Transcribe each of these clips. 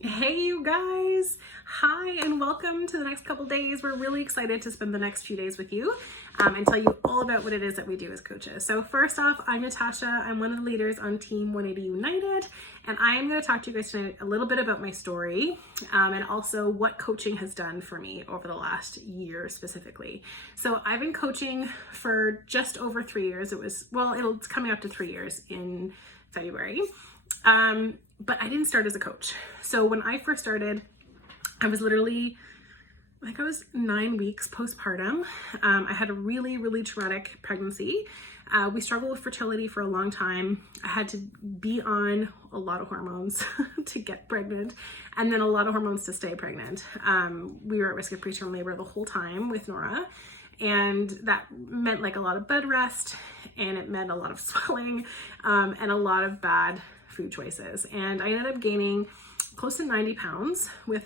Hey you guys! Hi and welcome to the next couple days. We're really excited to spend the next few days with you and tell you all about what it is that we do as coaches. So first off, I'm Natasha. I'm one of the leaders on Team 180 United, and I am going to talk to you guys tonight a little bit about my story and also what coaching has done for me over the last year specifically. So I've been coaching for just over 3 years. It's coming up to 3 years in February. But I didn't start as a coach. So when I first started, I was 9 weeks postpartum. I had a really, really traumatic pregnancy. We struggled with fertility for a long time. I had to be on a lot of hormones to get pregnant, and then a lot of hormones to stay pregnant. We were at risk of preterm labor the whole time with Nora. And that meant like a lot of bed rest, and it meant a lot of swelling, and a lot of bad food choices. And I ended up gaining close to 90 pounds with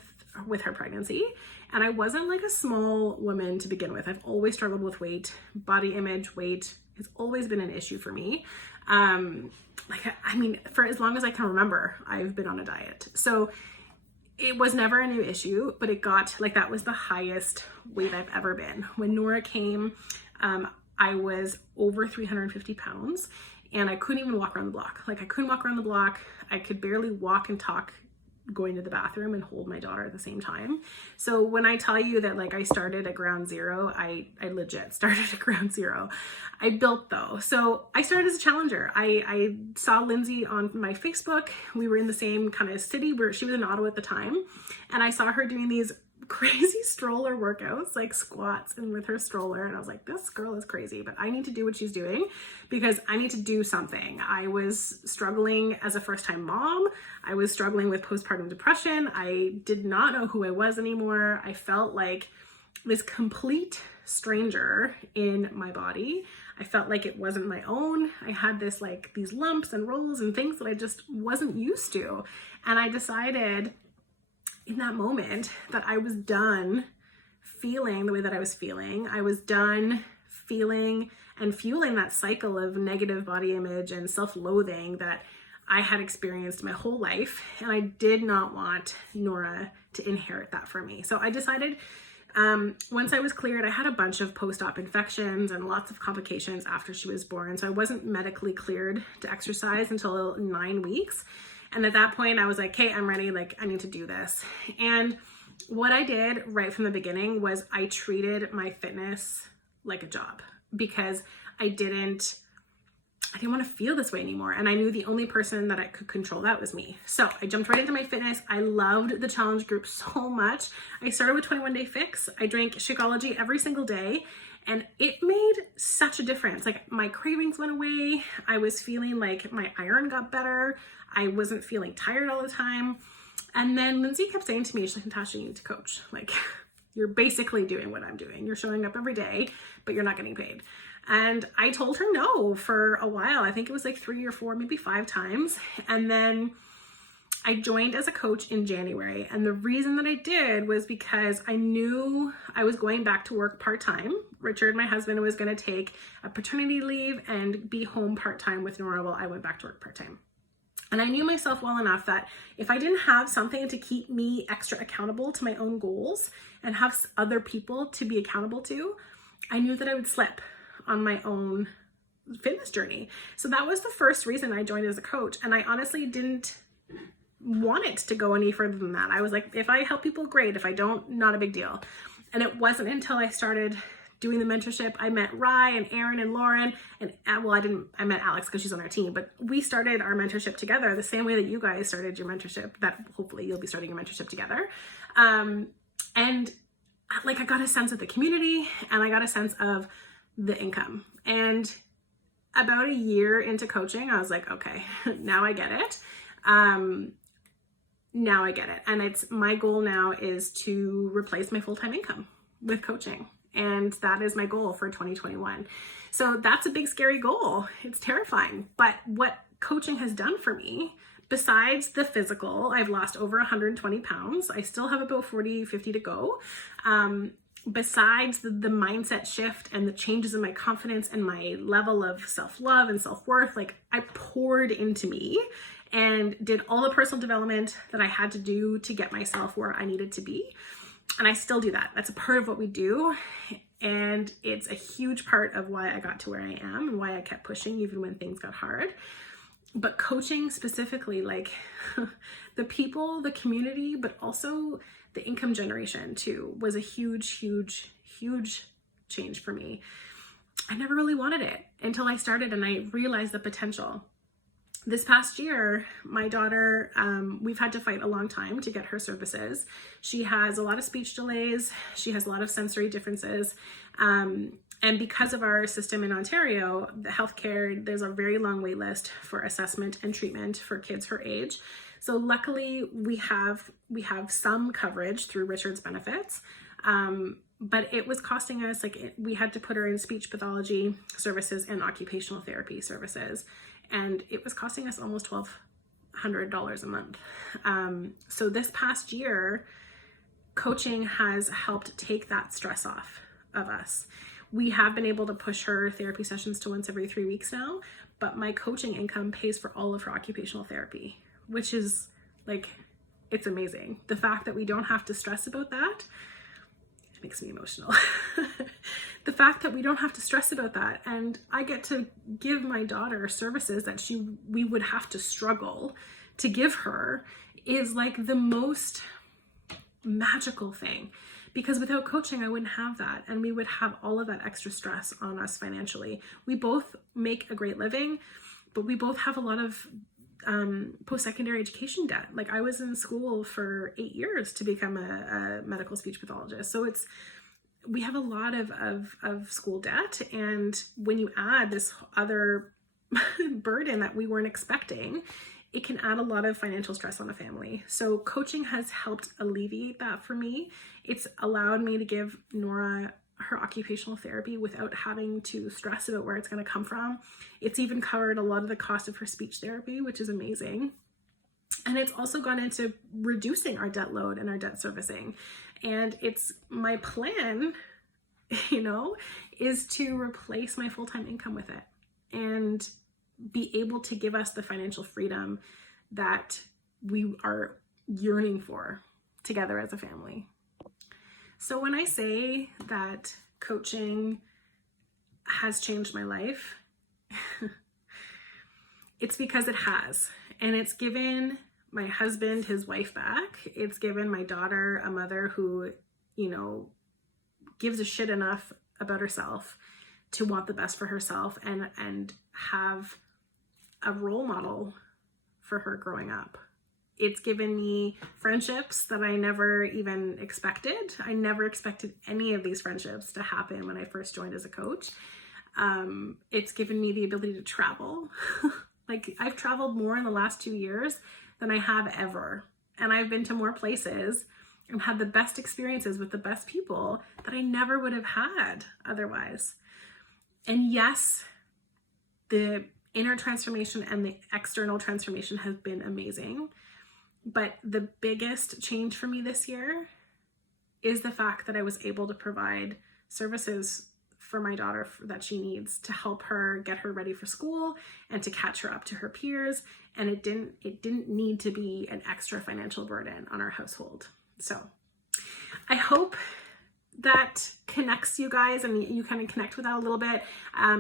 her pregnancy. And I wasn't like a small woman to begin with. I've always struggled with weight, body image, weight has always been an issue for me. For as long as I can remember, I've been on a diet. So it was never a new issue, but it got like, that was the highest weight I've ever been. When Nora came, I was over 350 pounds and I couldn't even walk around the block. Like I couldn't walk around the block. I could barely walk and talk going to the bathroom and hold my daughter at the same time. So when I tell you that like I started at ground zero, I legit started at ground zero. I built though. So I started as a challenger. I saw Lindsay on my Facebook. We were in the same kind of city where she was in Ottawa at the time. And I saw her doing these crazy stroller workouts, like squats and with her stroller. And I was like, this girl is crazy, but I need to do what she's doing because I need to do something. I was struggling as a first-time mom. I was struggling with postpartum depression. I did not know who I was anymore. I felt like this complete stranger in my body. I felt like it wasn't my own. I had these lumps and rolls and things that I just wasn't used to. And I decided in that moment that I was done feeling the way that I was feeling. I was done feeling and fueling that cycle of negative body image and self-loathing that I had experienced my whole life. And I did not want Nora to inherit that for me. So I decided once I was cleared, I had a bunch of post-op infections and lots of complications after she was born. So I wasn't medically cleared to exercise until 9 weeks. And at that point I was like, hey, I'm ready. Like I need to do this. And what I did right from the beginning was I treated my fitness like a job because I didn't want to feel this way anymore. And I knew the only person that I could control that was me. So I jumped right into my fitness. I loved the challenge group so much. I started with 21 Day Fix. I drank Shakeology every single day. And it made such a difference. Like my cravings went away. I was feeling like my iron got better. I wasn't feeling tired all the time. And then Lindsay kept saying to me, she's like, Natasha, you need to coach. Like you're basically doing what I'm doing. You're showing up every day, but you're not getting paid. And I told her no for a while. I think it was like 3 or 4, maybe 5 times. And then I joined as a coach in January. And the reason that I did was because I knew I was going back to work part-time. Richard, my husband, was going to take a paternity leave and be home part-time with Nora while I went back to work part-time. And I knew myself well enough that if I didn't have something to keep me extra accountable to my own goals and have other people to be accountable to, I knew that I would slip on my own fitness journey. So that was the first reason I joined as a coach. And I honestly didn't want it to go any further than that. I was like, if I help people, great. If I don't, not a big deal. And it wasn't until I started doing the mentorship, I met Rye and Aaron and Lauren, and I met Alex because she's on our team, but we started our mentorship together the same way that you guys started your mentorship, that hopefully you'll be starting your mentorship together. And like, I got a sense of the community and I got a sense of the income. And about a year into coaching, I was like, okay, now I get it. Now I get it. And my goal now is to replace my full-time income with coaching. And that is my goal for 2021. So that's a big, scary goal. It's terrifying. But what coaching has done for me, besides the physical, I've lost over 120 pounds. I still have about 40, 50 to go. Besides the mindset shift and the changes in my confidence and my level of self-love and self-worth, like I poured into me and did all the personal development that I had to do to get myself where I needed to be. And I still do that. That's a part of what we do. And it's a huge part of why I got to where I am and why I kept pushing even when things got hard. But coaching specifically, like the people, the community, but also the income generation too, was a huge, huge, huge change for me. I never really wanted it until I started and I realized the potential. This past year, my daughter, we've had to fight a long time to get her services. She has a lot of speech delays. She has a lot of sensory differences. And because of our system in Ontario, the healthcare, there's a very long wait list for assessment and treatment for kids her age. So luckily we have some coverage through Richard's benefits. But it was costing us, like, we had to put her in speech pathology services and occupational therapy services. And it was costing us almost $1,200 a month. So this past year, coaching has helped take that stress off of us. We have been able to push her therapy sessions to once every 3 weeks now, but my coaching income pays for all of her occupational therapy, which is like, it's amazing. The fact that we don't have to stress about that makes me emotional. The fact that we don't have to stress about that, and I get to give my daughter services that we would have to struggle to give her, is like the most magical thing. Because without coaching, I wouldn't have that, and we would have all of that extra stress on us financially. We both make a great living, but we both have a lot of post-secondary education debt. Like, I was in school for 8 years to become a medical speech pathologist. So we have a lot of school debt. And when you add this other burden that we weren't expecting, it can add a lot of financial stress on a family. So coaching has helped alleviate that for me. It's allowed me to give Nora her occupational therapy without having to stress about where it's going to come from. It's even covered a lot of the cost of her speech therapy, which is amazing. And it's also gone into reducing our debt load and our debt servicing. And it's my plan, is to replace my full-time income with it and be able to give us the financial freedom that we are yearning for together as a family. So when I say that coaching has changed my life, it's because it has. And it's given my husband his wife back. It's given my daughter a mother who, gives a shit enough about herself to want the best for herself and have a role model for her growing up. It's given me friendships that I never even expected. I never expected any of these friendships to happen when I first joined as a coach. It's given me the ability to travel. Like, I've traveled more in the last 2 years than I have ever. And I've been to more places and had the best experiences with the best people that I never would have had otherwise. And yes, the inner transformation and the external transformation has been amazing. But the biggest change for me this year is the fact that I was able to provide services for my daughter that she needs to help her get her ready for school and to catch her up to her peers. And it didn't need to be an extra financial burden on our household. So I hope that connects you guys and you kind of connect with that a little bit.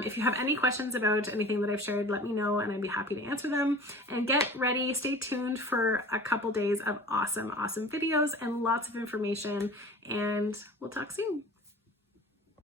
If you have any questions about anything that I've shared, let me know and I'd be happy to answer them. And get ready, stay tuned for a couple days of awesome videos and lots of information, and we'll talk soon.